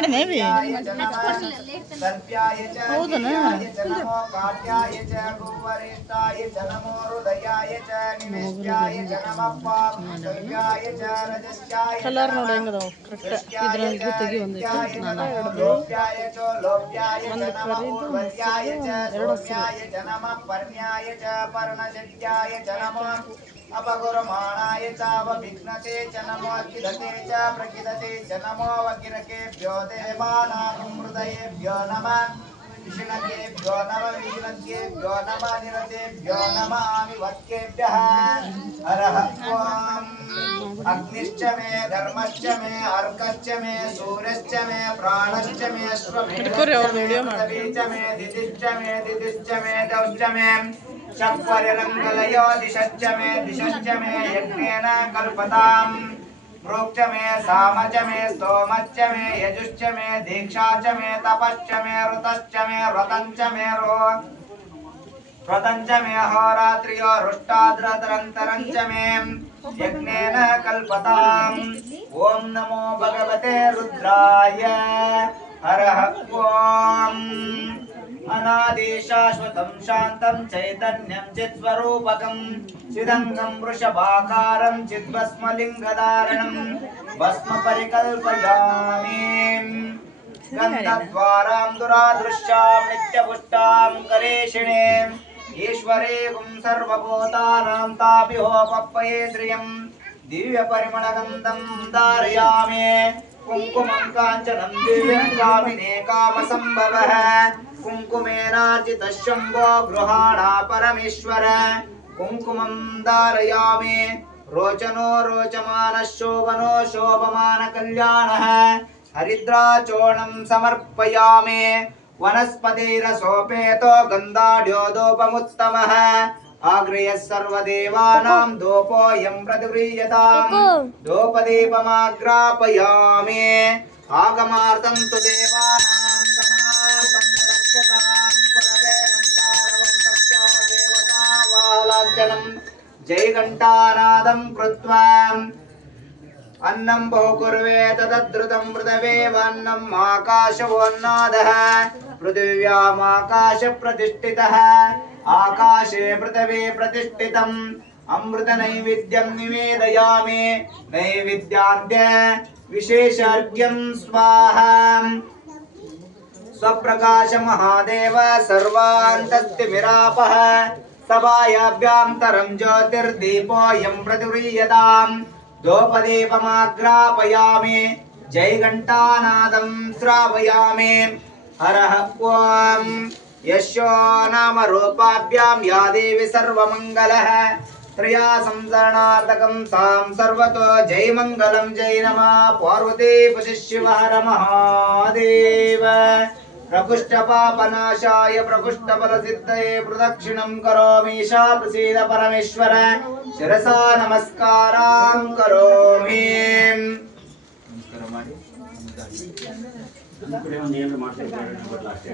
ಮಾತಾಡಿನೇವಿ ಹೌದನ ಕಲರ್ ನೋಡಿ ಹೆಂಗದ ಕರೆಕ್ಟ್ ಇದ್ರಾಗ ತೆಗಿ ಒಂದೈತೆ ನಾನು ಎರಡು ಒಂದು ಕರಿ ಎರಡು ಹಸಿರು अपगुरुमाणाय च अवभिघ्नते च नमो किलते च प्रकिलते च नमो वकिरकेभ्यो देवानां हृदयेभ्यो नमः। विष्णकेभ्यो नम विष्णकेभ्यो नम निरतेभ्यो नमामि वत्केभ्यः हरः अग्निश्च मे धर्मश्च मे अर्कश्च मे सूर्यश्च मे प्राणश्च मे स्वमेश्च मे दिदिश्च मे दिदिश्च मे दौश्च मे। दिशश्च मे दिशश्च मे यज्ञेन कल्पताम्। मे सामच मे स्तोमश्च मे यजुश्च मे दीक्षा च मे तपश्च मे ऋतश्च मे व्रतञ्च मे रो व्रतञ्च मे होरात्र्यो रुष्टाद्रतरन्तरञ्च मे यज्ञेन कल्पताम्। ॐ नमो भगवते रुद्राय, हरः ॐ अनादिशाश्वतं शान्तं चैतन्यं चित्स्वरूपकं चिदङ्गं वृषभाकारं चिद्भस्मलिङ्गधारणं भस्म परिकल्पयामि गन्धद्वारां दुरादृश्यां नित्यपुष्टां करेशिणीम् ईश्वरे गुं सर्वभूतानां ताभिहोपप्पयेन्द्रियं दिव्यपरिमलगन्धं धारयामि। कुङ्कुमं काञ्चनं दिव्यं कामिने कामसम्भवः कुङ्कुमेनार्जितः शम्भो गृहाणा परमेश्वर। कुङ्कुमं धारयामि। रोचनो रोचमानः शोभनो शोभमानकल्याणः। हरिद्राचूर्णं समर्पयामि। वनस्पतिरसोपेतो गन्धाढ्योदोपमुत्तमः। आग्रयः सर्वदेवानां दोपोऽयं प्रतिगृह्यताम् दोपदीपमाग्रापयामि। आगमार्थं तु देवानां गमनार्थं रक्षतां पुरवे घण्टारवं रक्षा देवता वालाञ्छनं जयघण्टानादं कृत्वा अन्नं बहु कुर्वे तदद्रुतं मृदवेवान्नम् आकाशवोन्नादः। पृथिव्यामाकाशप्रतिष्ठितः। आकाशे पृथिवी प्रतिष्ठितम्। अमृतनैवेद्यं निवेदयामि। नैवेद्यान्त्य विशेषार्घ्यं स्वाहा। स्वप्रकाश महादेव सर्वान्तस्तिमिरापः सभायाभ्यान्तरं ज्योतिर्दीपोऽयं प्रतिगृह्यताम् दोपदीपमाग्रापयामि जयघण्टानादं श्रावयामि। हरः ॐ यशो नाम रूपाभ्याम या देवी सर्वमंगल त्रिया संसरणार्थक सां सर्वतो जय मंगलम जय नम। पार्वती पति शिव हर महादेव। प्रकुष्ट पापनाशाय प्रकुष्ठ बल सिद्धये प्रदक्षिणं करोमीशा प्रसीद परमेश्वर। शिरसा नमस्कारां करोमि। ಕಡೆ ಒಂದು ಏನಾರು ಮಾಡ್ತಿರ್ತಾರೆ ಲಾಸ್ಟ್